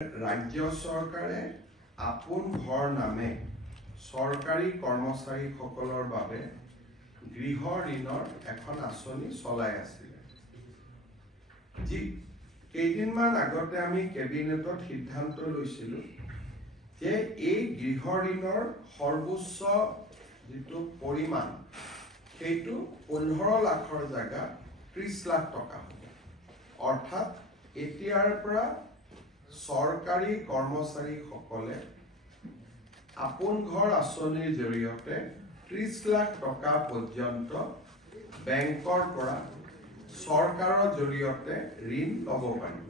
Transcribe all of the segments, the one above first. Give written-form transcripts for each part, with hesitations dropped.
राज्य सरकारे आपोन घर नामे सरकारी कर्मचारी सकলৰ বাবে गृह ऋণৰ এখন আঁচনি চলাই আছিল যি কেইদিনমান আগতে আমি কেবিনেটত সিদ্ধান্ত লৈছিলো যে এই গৃহ ঋণৰ সৰ্বোচ্চ যেটো পৰিমাণ সেইটো 15 লাখৰ জায়গা 30 লাখ টকা অৰ্থাৎ এতিয়াৰ পৰা सरकारी कर्मचारी सकले आपोन घर आँचनिर जरियते 30 लाख टका पर्यंत बैंकर পৰা सरकाৰৰ जरियते ऋण লব পাৰিব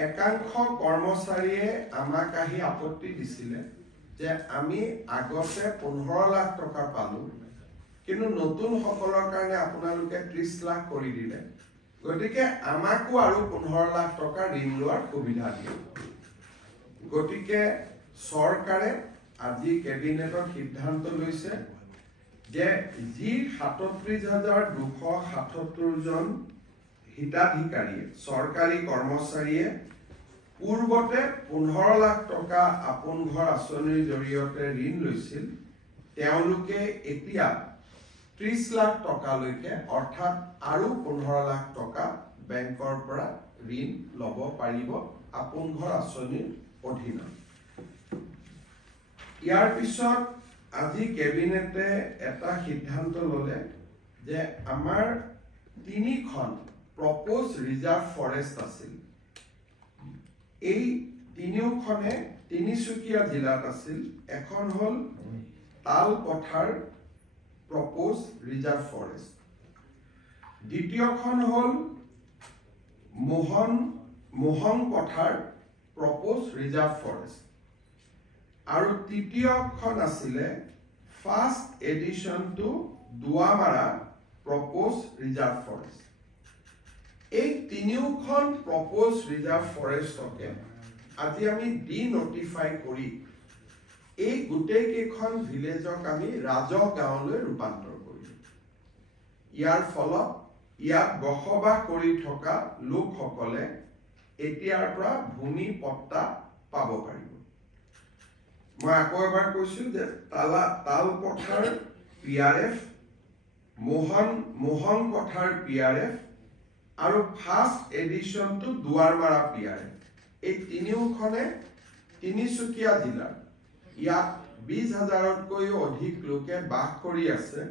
একাংশ কৰ্মচাৰীয়ে আমাক আহি আপত্তি দিছিলে যে আমি আগতে 15 লাখ টকা পালো কিন্তু নতুন সকলৰ কাৰণে আপোনালোকে 30 লাখ কৰি দিলে গতিকে আমাকো আৰু 15 লাখ টকা ঋণ লোৱাৰ সুবিধা দিয়ে গতিকে চৰকাৰে আজি কেবিনেটৰ সিদ্ধান্ত লৈছে যে যি 37277 জন হিতাধিকাৰী চৰকাৰী কৰ্মচাৰীয়ে পূৰ্বতে 15 লাখ টকা আপোন ঘৰ আঁচনিৰ জৰিয়তে ঋণ লৈছিল তেওঁলোকে এতিয়া 30 লাখ टका লৈকে অৰ্থাৎ আৰু 15 লাখ টকা বেংকৰ পৰা ঋণ লব পাৰিব আপোন ঘৰ আঁচনিৰ অধীনত ইয়াৰ পিছত আজি কেবিনেটে এটা সিদ্ধান্ত ললে যে আমাৰ তিনিখন প্ৰপ'জ ৰিজাৰ্ভ ফৰেষ্ট আছিল এই তিনিওখনে তিনিচুকীয়া জিলাত আছিল এখন হল তালপথাৰ Proposed Reserve Forest. দ্বিতীয়খন হল মোহন পথাৰ Proposed Reserve Forest. আৰু তৃতীয়খন আছিলে First Edition to দুৱামাৰা Proposed Reserve Forest. এই তিনিওখন Proposed Reserve Forestকে আজি আমি ডি-নোটিফাই কৰি এই গুটেই কেখন ভিলেজক আমি ৰাজহ গাঁৱলৈ ৰূপান্তৰ কৰিম ইয়াৰ ফলত ইয়াত বসবাস কৰি থকা লোকসকলে এতিয়াৰ পৰা ভূমি পট্টা পাব পাৰিব মই আকৌ এবাৰ কৈছো যে তালপথাৰ পিআৰএফ মোহন পথাৰ পিআৰএফ আৰু ফাৰ্ষ্ট এডিশনটো দুৱাৰমাৰা পিআৰএফ এই তিনিওখনে তিনিচুকীয়া জিলাৰ ইয়াত 20,000তকৈ অধিক লোকে বাস কৰি আছে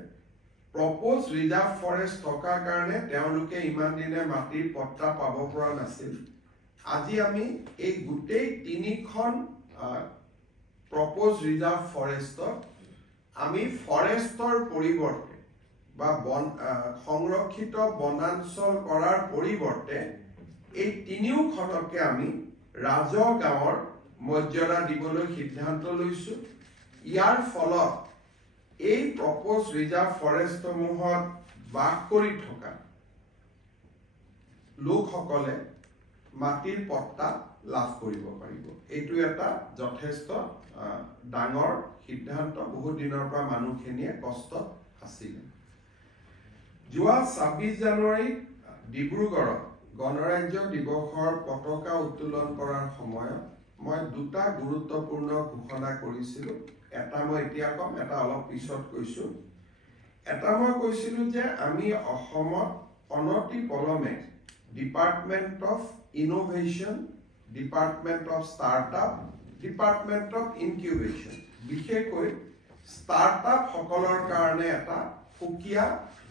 প্ৰপ'জ ৰিজাৰ্ভ ফৰেষ্ট থকাৰ কাৰণে তেওঁলোকে ইমান দিনে মাটিৰ পট্টা পাব পৰা নাছিল আজি আমি এই গুটেই তিনিখন প্ৰপ'জ ৰিজাৰ্ভ ফৰেষ্টত আমি ফৰেষ্টৰ পৰিৱৰ্তে বা সংৰক্ষিত বনাঞ্চল কৰাৰ পৰিৱৰ্তে এই তিনিওখনকে আমি ৰাজহ গাঁৱৰ মৰ্যাদা দিবলৈ সিদ্ধান্ত লৈছো ইয়াৰ ফলত এই প্ৰপ'জ ৰিজাৰ্ভ ফৰেষ্টসমূহত বাস কৰি থকা লোকসকলে মাটিৰ পট্টা লাভ কৰিব পাৰিব এইটো এটা যথেষ্ট ডাঙৰ সিদ্ধান্ত বহুত দিনৰ পৰা মানুহখিনিয়ে কষ্ট আছিল যোৱা 26 জানুৱাৰীত ডিব্ৰুগড়ত গণৰাজ্য দিৱসৰ পতাকা উত্তোলন কৰাৰ সময়ত মই দুটা গুৰুত্বপূৰ্ণ ঘোষণা কৰিছিলো এটা মই এতিয়া কম এটা অলপ পিছত কৈছো এটা মই কৈছিলো যে আমি অসমত অনতি পলমে department of innovation department of startup department of incubation বিশেষকৈ ষ্টাৰ্টআপ সকলৰ কাৰণে এটা সুকীয়া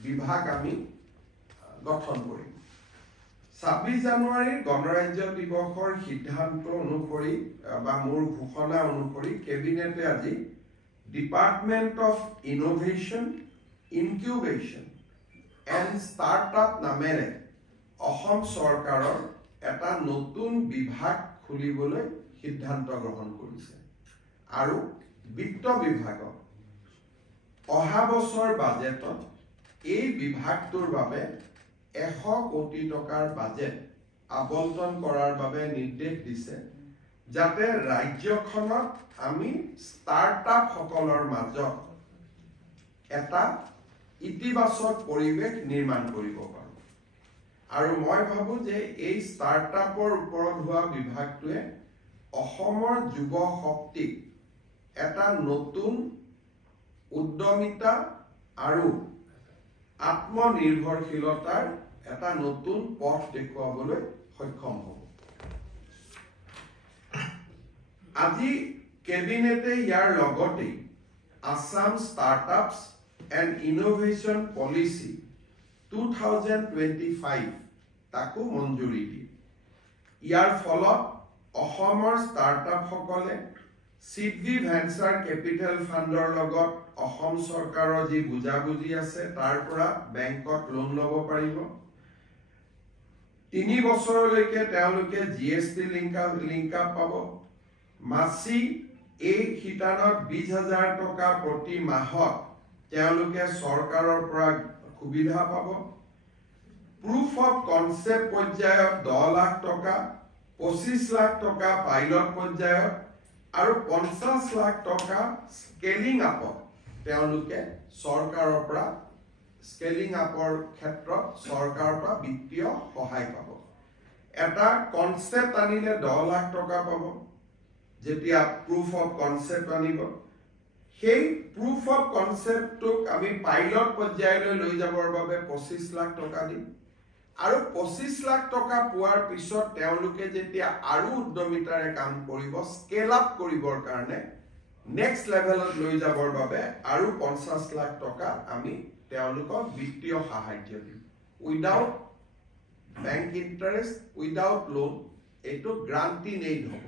বিভাগ আমি গঠন কৰিম 26 জানুৱাৰীৰ গণৰাজ্য দিৱসৰ সিদ্ধান্ত অনুসৰি বা মোৰ ঘোষণা অনুসৰি কেবিনেটে আজি department of innovation incubation and startup নামেৰে অসম চৰকাৰৰ এটা নতুন বিভাগ খুলিবলৈ সিদ্ধান্ত গ্ৰহণ কৰিছে আৰু বিত্ত বিভাগক অহা বছৰ বাজেটত এই বিভাগটোৰ বাবে 100 কোটি টকাৰ বাজেট আবণ্টন কৰাৰ বাবে নিৰ্দেশ দিছে যাতে ৰাজ্যখনত আমি ষ্টাৰ্টআপ সকলৰ মাজত এটা ইতিবাচক পৰিৱেশ নিৰ্মাণ কৰিব পাৰো আৰু মই ভাবো যে এই ষ্টাৰ্টআপৰ ওপৰত হোৱা বিভাগটোৱে অসমৰ যুৱ শক্তিক এটা নতুন উদ্যমিতা আৰু আত্মনিৰ্ভৰশীলতাৰ এটা নতুন পথ দেখুৱাবলৈ সক্ষম হ'ব আজি কেবিনেটে ইয়াৰ লগতে Assam startups and innovation policy 2025 তাকো মঞ্জুৰি দিয়ে ইয়াৰ ফলত অসমৰ ষ্টাৰ্টআপসকলে সিডভি ভেঞ্চাৰ কেপিটেল ফাণ্ডৰ লগত অসম চৰকাৰৰ যি বুজাবুজি আছে তাৰ পৰা বেংকত লোন ল'ব পাৰিব 3 বছৰলৈকে তেওঁলোকে জিএসটি লিংক আপ পাব মাসি এই শিতানত 20,000 টকা প্ৰতি মাহত তেওঁলোকে চৰকাৰৰ পৰা সুবিধা পাব প্ৰুফ অফ কনসেপ্ট পৰ্যায়ত 10 লাখ টকা 25 লাখ টকা পাইলট পৰ্যায়ত আৰু 50 লাখ টকা স্কেলিং আপত তেওঁলোকে চৰকাৰৰ পৰা স্কেলিং আপৰ ক্ষেত্ৰত চৰকাৰৰ পৰা বিত্তীয় সহায় পাব এটা কনসেপ্ট আনিলে 10 লাখ টকা পাব যেতিয়া প্ৰুফ অফ কনসেপ্ট আনিব সেই প্ৰুফ অফ কনসেপ্টক আমি পাইলট পৰ্যায়লৈ লৈ যাবৰ বাবে 25 লাখ টকা দিম আৰু 25 লাখ টকা পোৱাৰ পিছত তেওঁলোকে যেতিয়া আৰু উদ্যমিতাৰে কাম কৰিব স্কেল আপ কৰিবৰ কাৰণে নেক্সট লেভেলত লৈ যাবৰ বাবে আৰু 50 লাখ টকা আমি তেওঁলোকক বিত্তীয় সাহায্য দিম without bank interest without loan এটো গ্ৰান্টিং এইড হ'ব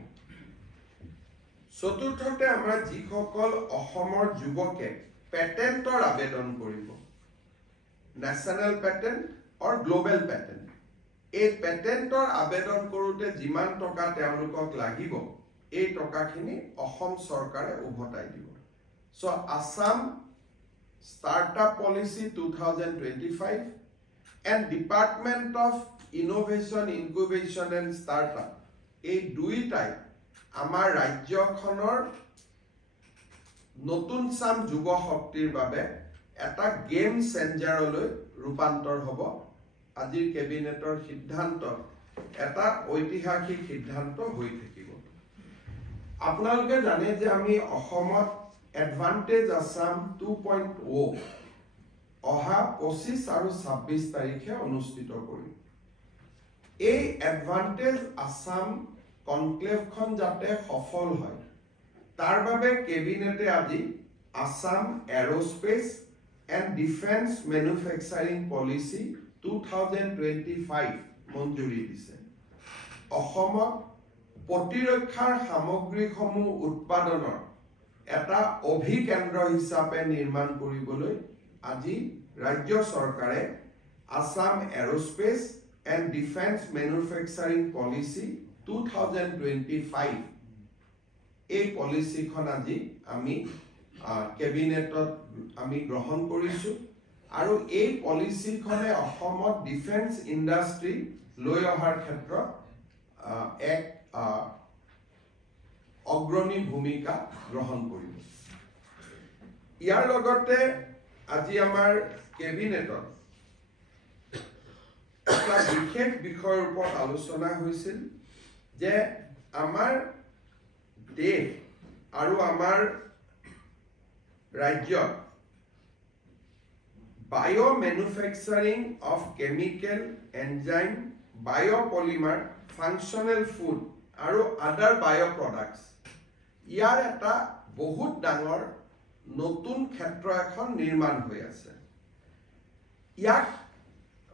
চতুৰ্থতে আমৰা যিসকল অসমৰ যুৱকে পেটেন্টৰ আবেদন কৰিব ন্যাশনাল পেটেন্ট অৰ গ্লোবাল পেটেন্ট এই পেটেন্টৰ আবেদন কৰোতে যিমান টকা তেওঁলোকক লাগিব এই টকাখিনি অসম চৰকাৰে উভতাই দিব so Assam startup policy 2025 and Department of Innovation Incubation and Startup এই দুইটাই আমাৰ ৰাজ্যখনৰ নতুন চাম যুৱ শক্তিৰ বাবে এটা গেম চেঞ্জাৰলৈ ৰূপান্তৰ হ'ব আজিৰ কেবিনেটৰ সিদ্ধান্ত এটা ঐতিহাসিক সিদ্ধান্ত হৈ থাকিব আপোনালোকে জানে যে আমি অসমত এডভান্টেজ আসাম 2.0 অহা 25 আৰু 26 তাৰিখে অনুষ্ঠিত কৰিম এই এডভান্টেজ আসাম কনক্লেভখন যাতে সফল হয় তাৰ বাবে কেবিনেটে আজি আসাম এৰোস্পেস এণ্ড ডিফেন্স ম্যানুফ্যাকচাৰিং পলিচি 2025 মঞ্জুৰি দিছে অসমত প্ৰতিৰক্ষাৰ সামগ্ৰীসমূহ উৎপাদনৰ এটা অভিকেন্দ্ৰ হিচাপে নিৰ্মাণ কৰিবলৈ আজি ৰাজ্য চৰকাৰে আসাম এৰোস্পেস এণ্ড ডিফেন্স ম্যানুফ্যাকচাৰিং পলিচি 2025 এই পলিচিখন আজি আমি কেবিনেটত আমি গ্ৰহণ কৰিছো আৰু এই পলিচিখনে অসমত ডিফেন্স ইন্ডাষ্ট্ৰি লৈ অহাৰ ক্ষেত্ৰত এক অগ্ৰণী ভূমিকা গ্ৰহণ কৰিব ইয়াৰ লগতে আজি আমাৰ কেবিনেটত এটা বিশেষ বিষয়ৰ ওপৰত আলোচনা হৈছিল যে আমাৰ দেশ আৰু আমাৰ ৰাজ্যত bio manufacturing of chemical enzyme biopolymer functional food আৰু আদাৰ বায়ো প্ৰডাক্টস ইয়াৰ এটা বহুত ডাঙৰ নতুন ক্ষেত্ৰ এখন নিৰ্মাণ হৈ আছে ইয়াক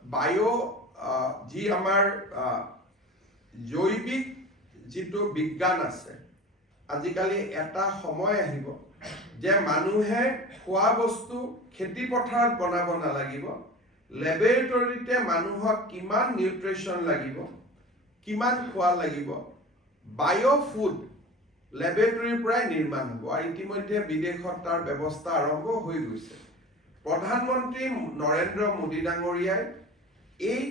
বায়ো যি আমাৰ জৈৱিক যিটো বিজ্ঞান আছে আজিকালি এটা সময় আহিব যে মানুহে খোৱা বস্তু খেতি পথাৰত বনাব নালাগিব ল্যাবৰেটৰীতে মানুহক কিমান নিউট্ৰিশন লাগিব কিমান খোৱা লাগিব বায়ো ফুড ল্যাবৰেটৰীৰ পৰা নিৰ্মাণ হ'ব আৰু ইতিমধ্যে বিদেশত তাৰ ব্যৱস্থা আৰম্ভ হৈ গৈছে প্ৰধানমন্ত্ৰী নৰেন্দ্ৰ মোদী ডাঙৰীয়াই এই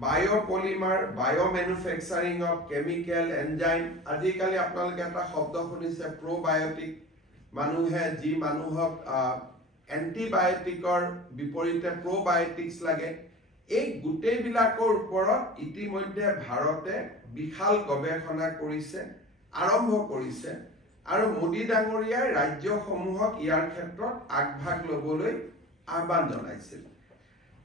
বায়োপলিমাৰ বায়ো ম্যানুফ্যাকচাৰিং অফ কেমিকেল এনজাইম আজিকালি আপোনালোকে এটা শব্দ শুনিছে প্ৰবায়োটিক মানুহে যি মানুহক এন্টিবায়োটিকৰ বিপৰীতে প্ৰবায়োটিক্স লাগে এই গোটেইবিলাকৰ ওপৰত ইতিমধ্যে ভাৰতে বিশাল গৱেষণা কৰিছে, আৰম্ভ কৰিছে, আৰু মোদী ডাঙৰীয়াই ৰাজ্যসমূহক ইয়াৰ ক্ষেত্ৰত আগভাগ ল'বলৈ আহ্বান জনাইছিল।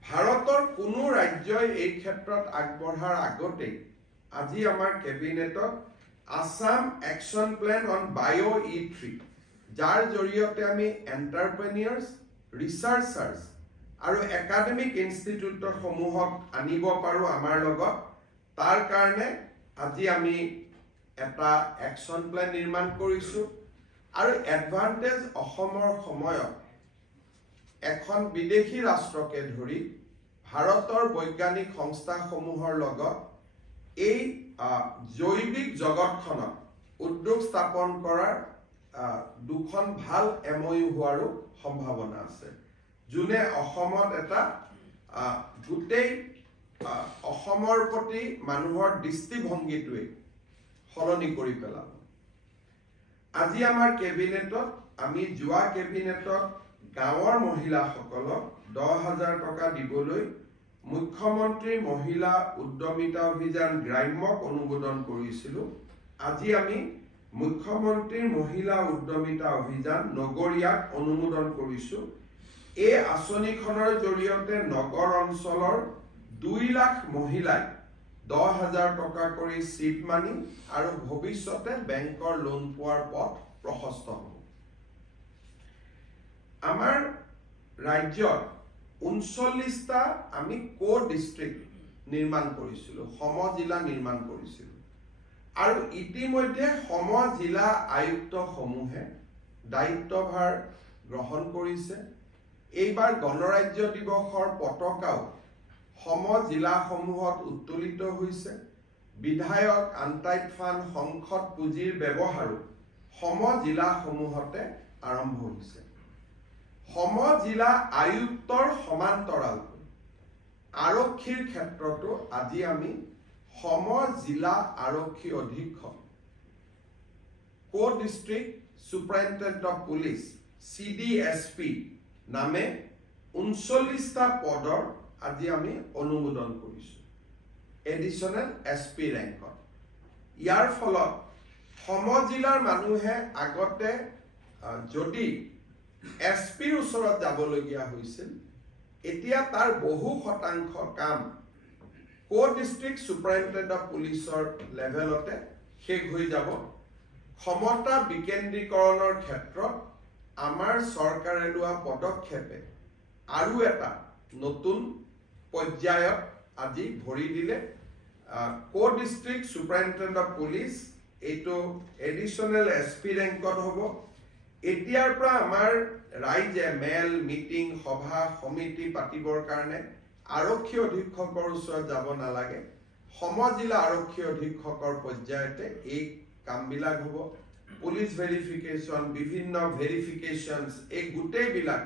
ভাৰতৰ কোনো ৰাজ্যই এই ক্ষেত্ৰত আগবঢ়াৰ আগতেই আজি আমাৰ কেবিনেটত আসাম একশ্যন প্লেন অন বায়'-E3, যাৰ জৰিয়তে আমি এণ্টাৰপ্ৰেনিয়ৰ্ছ, ৰিচাৰ্চাৰ্ছ আৰু একাডেমিক ইনষ্টিটিউটসমূহক আনিব পাৰোঁ আমাৰ লগত, তাৰ কাৰণে আজি আমি এটা একশ্যন প্লেন নিৰ্মাণ কৰিছোঁ। আৰু এডভান্টেজ অসমৰ সময়ত এখন বিদেশী ৰাষ্ট্ৰকে ধৰি ভাৰতৰ বৈজ্ঞানিক সংস্থাসমূহৰ লগত এই জৈৱিক জগতখনত উদ্যোগ স্থাপন কৰাৰ দুখন ভাল MOU হোৱাৰো সম্ভাৱনা আছে, যোনে অসমত এটা গোটেই অসমৰ প্ৰতি মানুহৰ দৃষ্টিভংগীটোৱে সলনি কৰি পেলাব। আজি আমাৰ কেবিনেটত আমি যোৱা কেবিনেটত গাঁৱৰ মহিলাসকলক 10,000 টকা দিবলৈ মুখ্যমন্ত্ৰী মহিলা উদ্যমিতা অভিযান গ্ৰাম্যক অনুমোদন কৰিছিলোঁ। আজি আমি মুখ্যমন্ত্ৰীৰ মহিলা উদ্যমিতা অভিযান নগৰীয়াক অনুমোদন কৰিছোঁ। এই আঁচনিখনৰ জৰিয়তে নগৰ অঞ্চলৰ 2 লাখ মহিলাই 10,000 টকা কৰি চিট মানি আৰু ভৱিষ্যতে বেংকৰ লোন পোৱাৰ পথ প্ৰশস্ত হ'ব। আমাৰ ৰাজ্যত 39টা আমি ডিষ্ট্ৰিক্ট নিৰ্মাণ কৰিছিলোঁ, সমজিলা নিৰ্মাণ কৰিছিলোঁ, আৰু ইতিমধ্যে সমজিলা আয়ুক্তসমূহে দায়িত্বভাৰ গ্ৰহণ কৰিছে। এইবাৰ গণৰাজ্য দিৱসৰ পতাকাও সমজিলাসমূহত উত্তোলিত হৈছে। বিধায়ক, আনটাইড ফাণ্ড, সংসদ পুঁজিৰ ব্যৱহাৰো সমজিলাসমূহতে আৰম্ভ হৈছে। সমজিলা আয়ুক্তৰ সমান্তৰালকৈ আৰক্ষীৰ ক্ষেত্ৰতো আজি আমি সমজিলা আৰক্ষী অধীক্ষক, district superintendent of police CDSP নামে 39টা পদৰ আজি আমি অনুমোদন কৰিছোঁ এডিশ্যনেল SP ৰেংকত। ইয়াৰ ফলত সমজিলাৰ মানুহে আগতে যদি SPৰ ওচৰত যাবলগীয়া হৈছিল, এতিয়া তাৰ বহু শতাংশ কাম ডিষ্ট্ৰিক্ট চুপাৰিনটেণ্ডেণ্ট অফ পুলিচৰ লেভেলতে শেষ হৈ যাব। ক্ষমতা বিকেন্দ্ৰীকৰণৰ ক্ষেত্ৰত আমাৰ চৰকাৰে লোৱা পদক্ষেপে আৰু এটা নতুন পৰ্যায়ত আজি ভৰি দিলে। ডিষ্ট্ৰিক্ট চুপাৰিনটেণ্ডেণ্ট অফ পুলিচ এইটো এডিশ্যনেল SP ৰেংকত হ'ব। এতিয়াৰ পৰা আমাৰ ৰাইজে মেল, মিটিং, সভা, সমিতি পাতিবৰ কাৰণে আৰক্ষী অধীক্ষকৰ ওচৰত যাব নালাগে। সমজিলা আৰক্ষী অধীক্ষকৰ পৰ্যায়তে এই কামবিলাক হ'ব। পুলিচ ভেৰিফিকেশ্যন, বিভিন্ন ভেৰিফিকেশ্যনছ, এই গোটেইবিলাক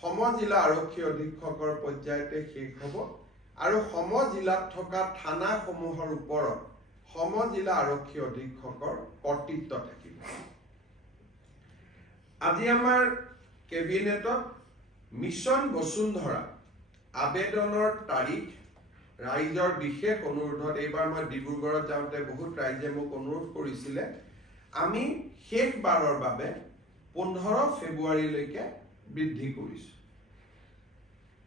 সমজিলা আৰক্ষী অধীক্ষকৰ পৰ্যায়তে শেষ হ'ব। আৰু সমজিলাত থকা থানাসমূহৰ ওপৰত সমজিলা আৰক্ষী অধীক্ষকৰ কৰ্তৃত্ব থাকিব। আজি আমাৰ কেবিনেটত মিছন বসুন্ধৰা আবেদনৰ তাৰিখ ৰাইজৰ বিশেষ অনুৰোধত, এইবাৰ মই ডিব্ৰুগড়ত যাওঁতে বহুত ৰাইজে মোক অনুৰোধ কৰিছিলে, আমি শেষবাৰৰ বাবে 15 ফেব্ৰুৱাৰীলৈকে বৃদ্ধি কৰিছোঁ।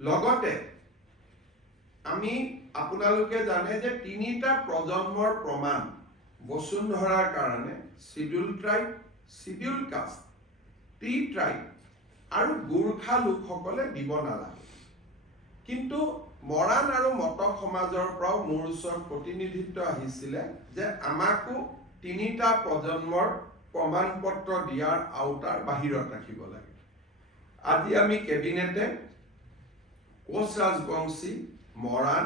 লগতে আমি আপোনালোকে জানে যে 3টা প্ৰজন্মৰ প্ৰমাণ বসুন্ধৰাৰ কাৰণে schedule tribe, schedule caste, tribe আৰু গোৰ্খা লোকসকলে দিব নালাগে। কিন্তু মৰাণ আৰু মটক সমাজৰ পৰাও মোৰ ওচৰত প্ৰতিনিধিত্ব আহিছিলে যে আমাকো 3টা প্ৰজন্মৰ প্ৰমাণ পত্ৰ দিয়াৰ আওতাৰ বাহিৰত ৰাখিব লাগে। আজি আমি কেবিনেটে কোচ ৰাজবংশী, মৰাণ,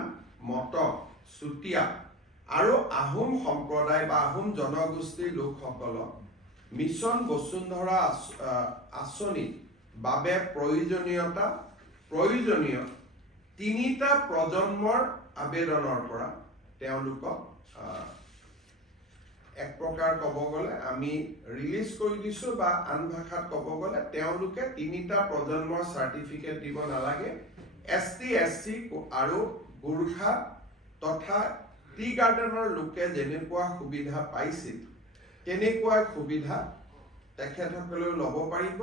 মটক, চুতীয়া আৰু আহোম সম্প্ৰদায় বা আহোম জনগোষ্ঠীৰ লোকসকলক মিছন বসুন্ধৰা আঁচনিৰ বাবে প্ৰয়োজনীয় 3টা প্ৰজন্মৰ আবেদনৰ পৰা তেওঁলোকক এক প্ৰকাৰ ক'ব গ'লে আমি ৰিলিজ কৰি দিছোঁ, বা আন ভাষাত ক'ব গ'লে তেওঁলোকে 3টা প্ৰজন্মৰ চাৰ্টিফিকেট দিব নালাগে। ST, SC আৰু গোৰ্খা তথা টি গাৰ্ডেনৰ লোকে যেনেকুৱা সুবিধা পাইছিল তেনেকুৱা সুবিধা তেখেতসকলেও ল'ব পাৰিব।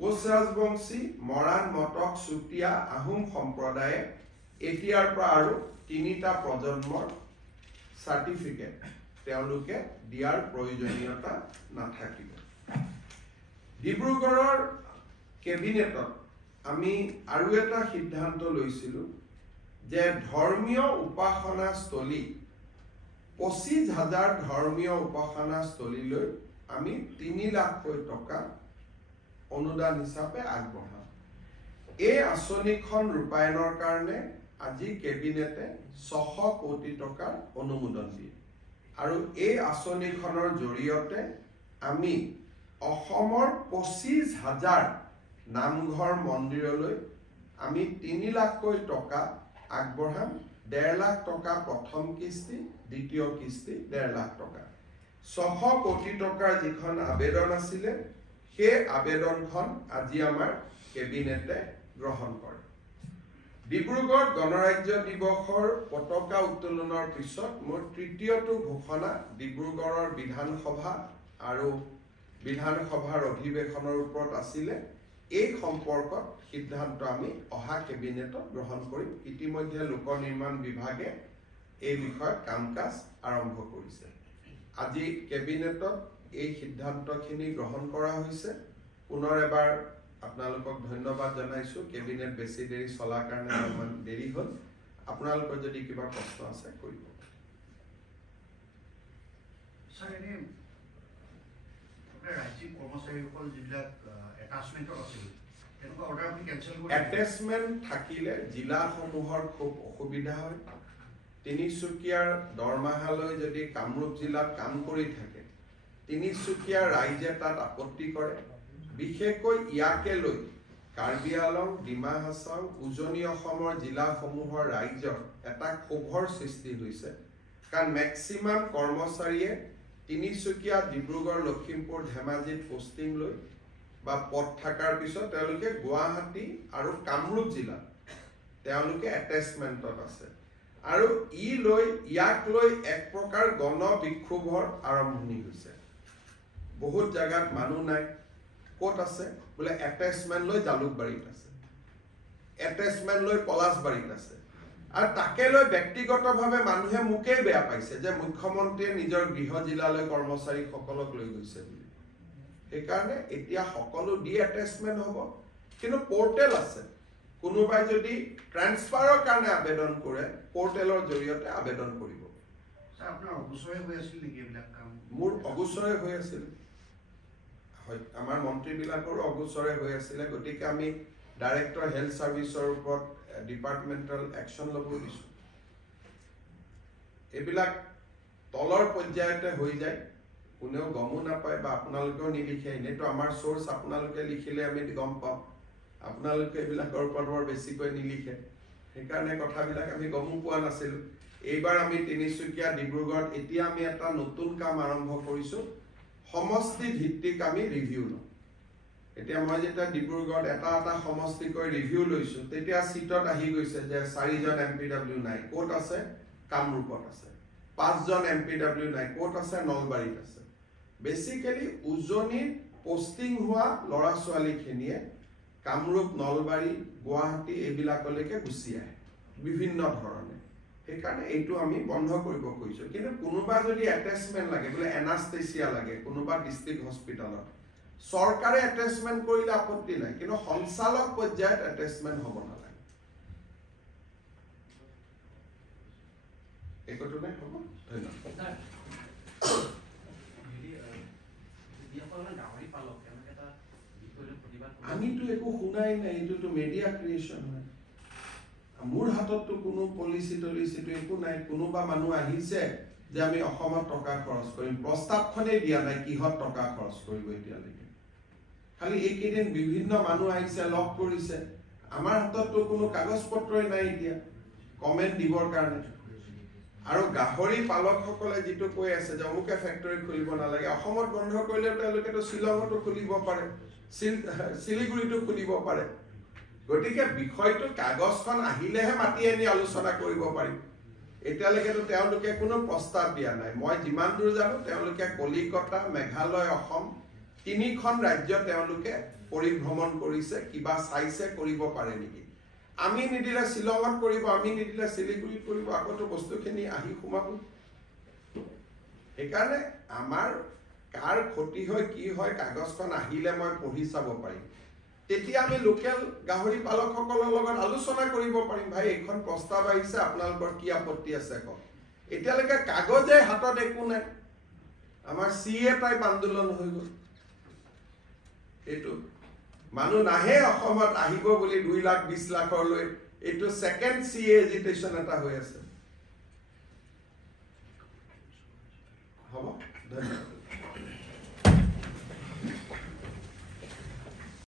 কোচ ৰাজবংশী, মৰাণ, মটক, চুতীয়া, আহোম সম্প্ৰদায়ে এতিয়াৰ পৰা আৰু 3টা প্ৰজন্মৰ চাৰ্টিফিকেট তেওঁলোকে দিয়াৰ প্ৰয়োজনীয়তা নাথাকিব। ডিব্ৰুগড়ৰ কেবিনেটত আমি আৰু এটা সিদ্ধান্ত লৈছিলোঁ যে ধৰ্মীয় উপাসনাস্থলী 25,000 ধৰ্মীয় উপাসনাস্থলীলৈ আমি 3 লাখকৈ টকা অনুদান হিচাপে আগবঢ়াম। এই আঁচনিখন ৰূপায়ণৰ কাৰণে আজি কেবিনেটে 600 কোটি টকাৰ অনুমোদন দিয়ে আৰু এই আঁচনিখনৰ জৰিয়তে আমি অসমৰ 25,000 নামঘৰ মন্দিৰলৈ আমি 3 লাখকৈ টকা আগবঢ়াম। 1.5 লাখ টকা প্ৰথম কিস্তি, দ্বিতীয় কিস্তি 1.5 লাখ টকা। 600 কোটি টকাৰ যিখন আবেদন আছিলে সেই আবেদনখন আজি আমাৰ কেবিনেটে গ্ৰহণ কৰে। ডিব্ৰুগড় গণৰাজ্য দিৱসৰ পতাকা উত্তোলনৰ পিছত মোৰ 3য়টো ঘোষণা ডিব্ৰুগড়ৰ বিধানসভা আৰু বিধানসভাৰ অধিৱেশনৰ ওপৰত আছিলে। এই সম্পৰ্কত সিদ্ধান্ত আমি অহা কেবিনেটত গ্ৰহণ কৰিম। ইতিমধ্যে লোক নিৰ্মাণ বিভাগে এই বিষয়ত কাম কাজ আৰম্ভ কৰিছে। আজি কেবিনেটত এই সিদ্ধান্তখিনি গ্ৰহণ কৰা হৈছে। পুনৰ এবাৰ আপোনালোকক ধন্যবাদ জনাইছোঁ। কেবিনেট বেছি দেৰি চলাৰ কাৰণে অলপমান দেৰি হ'ল। আপোনালোকৰ যদি কিবা প্ৰশ্ন আছে কৰিব। ৰাজ্যিক কৰ্মচাৰীসকল যিবিলাক এটাচমেণ্টত আছিল তেনেকুৱা অৰ্ডাৰ আপুনি কেনচেল কৰিব। এটাচমেণ্ট থাকিলে জিলাসমূহৰ খুব অসুবিধা হয়। তিনিচুকীয়াৰ দৰমাহালৈ যদি কামৰূপ জিলাত কাম কৰি থাকে, তিনিচুকীয়া ৰাইজে তাত আপত্তি কৰে। বিশেষকৈ ইয়াকে লৈ কাৰ্বি আলং, ডিমা হাছাও, উজনি অসমৰ জিলাসমূহৰ ৰাইজৰ এটা ক্ষোভৰ সৃষ্টি হৈছে। কাৰণ মেক্সিমাম কৰ্মচাৰীয়ে তিনিচুকীয়া, ডিব্ৰুগড়, লখিমপুৰ, ধেমাজিত পোষ্টিং লৈ বা পদ থকাৰ পিছত তেওঁলোকে গুৱাহাটী আৰু কামৰূপ জিলাত তেওঁলোকে এটেচমেণ্টত আছে আৰু ইয়াক লৈ এক প্ৰকাৰ গণ বিক্ষোভৰ আৰম্ভণি হৈছে। বহুত জাগাত মানুহ নাই। ক'ত আছে? বোলে এটেচমেণ্ট লৈ জালুকবাৰীত আছে, এটেচমেণ্ট লৈ পলাশবাৰীত আছে। আৰু তাকে লৈ ব্যক্তিগতভাৱে মানুহে মোকেই বেয়া পাইছে যে মুখ্যমন্ত্ৰীয়ে নিজৰ গৃহ জিলালৈ কৰ্মচাৰীসকলক লৈ গৈছে বুলি। সেইকাৰণে এতিয়া সকলো এটেচমেণ্ট হ'ব, কিন্তু পৰ্টেল আছে। কোনোবাই যদি ট্ৰান্সফাৰৰ কাৰণে আবেদন কৰে পৰ্টেলৰ জৰিয়তে আবেদন কৰিব। মোৰ অগোচৰে হৈ আছিল, আমাৰ মন্ত্ৰীবিলাকৰো অগোচৰে হৈ আছিলে। গতিকে আমি ডাইৰেক্টৰ হেল্থ ছাৰ্ভিচৰ ওপৰত ডিপাৰ্টমেণ্টেল একশ্যন ল'ব দিছোঁ। এইবিলাক তলৰ পৰ্যায়তে হৈ যায়, কোনেও গমো নাপায় বা আপোনালোকেও নিলিখে। এনেইতো আমাৰ চ'ৰ্চ আপোনালোকে লিখিলে আমি গম পাওঁ, আপোনালোকে এইবিলাকৰ ওপৰত বৰ বেছিকৈ নিলিখে। সেইকাৰণে কথাবিলাক আমি গমো পোৱা নাছিলোঁ। এইবাৰ আমি তিনিচুকীয়া, ডিব্ৰুগড়ত এতিয়া আমি এটা নতুন কাম আৰম্ভ কৰিছোঁ। সমষ্টি ভিত্তিক আমি ৰিভিউ লওঁ। এতিয়া মই যেতিয়া ডিব্ৰুগড়ত এটা সমষ্টিকৈ ৰিভিউ লৈছোঁ, তেতিয়া চিটত আহি গৈছে যে 4জন MPW নাই। ক'ত আছে? কামৰূপত আছে। 5জন MPW নাই। ক'ত আছে? নলবাৰীত আছে। বেচিকেলি উজনিত পোষ্টিং হোৱা ল'ৰা ছোৱালীখিনিয়ে কামৰূপ, নলবাৰী, গুৱাহাটী এইবিলাকলৈকে গুচি আহে বিভিন্ন ধৰণে। সেইকাৰণে এইটো আমি বন্ধ কৰিব কৈছোঁ। কিন্তু কোনোবা যদি এটেচমেণ্ট লাগে, বোলে এনাষ্টেচিয়া লাগে কোনোবা ডিষ্ট্ৰিক্ট হস্পিটেলত, চৰকাৰে এটেচমেণ্ট কৰিলে আপত্তি নাই, কিন্তু সঞ্চালক পৰ্যায়ত এটেচমেণ্ট হ'ব নালাগে। এই কথাটোৱে হ'ব। ধন্যবাদ। আমিতো একো শুনাই নাই, এইটোতো মিডিয়া ক্ৰিয়েশ্যন হয়। মোৰ হাতততো কোনো পলিচিটো একো নাই। কোনোবা মানুহ আহিছে যে আমি অসমত টকা খৰচ কৰিম, প্ৰস্তাৱখনেই দিয়া নাই কিহত টকা খৰচ কৰিব এতিয়ালৈকে। খালি এইকেইদিন বিভিন্ন মানুহ আহিছে, লগ কৰিছে। আমাৰ হাতততো কোনো কাগজ পত্ৰই নাই এতিয়া কমেণ্ট দিবৰ কাৰণে। আৰু গাহৰি পালকসকলে যিটো কৈ আছে যে অমুকে ফেক্টৰী খুলিব নালাগে, অসমত বন্ধ কৰিলে তেওঁলোকেতো শ্বিলঙতো খুলিব পাৰে, শিলিগুৰিতো খুলিব পাৰে। গতিকে বিষয়টো কাগজখন আহিলেহে মাতি আনি আলোচনা কৰিব পাৰিম এতিয়ালৈকেতো তেওঁলোকে কোনো প্ৰস্তাৱ দিয়া নাই মই যিমান দূৰ জানো তেওঁলোকে কলিকতা মেঘালয় অসম তিনিখন ৰাজ্য তেওঁলোকে পৰিভ্ৰমণ কৰিছে কিবা চাইছে কৰিব পাৰে নেকি আমি নিদিলে শিলঙত কৰিব আমি নিদিলে শিলিগুৰিত কৰিব আগতো বস্তুখিনি আহি সোমাব সেইকাৰণে আমাৰ কাৰ ক্ষতি হয় কি হয় কাগজখন আহিলে মই পঢ়ি চাব পাৰিম তেতিয়া আমি লোকেল গাহৰি পালকসকলৰ লগত আলোচনা কৰিব পাৰিম ভাই এইখন প্ৰস্তাৱ আহিছে আপোনালোকৰ কি আপত্তি আছে কওক এতিয়ালৈকে কাগজে হাতত একো নাই আমাৰ CA টাইপ আন্দোলন হৈ গ'ল এইটো মানুহ নাহে অসমত আহিব বুলি 2 লাখ 20 লাখলৈ এইটো সেকেন্ড CA এজিটেশন এটা হৈ আছে হ'ব ধন্যবাদ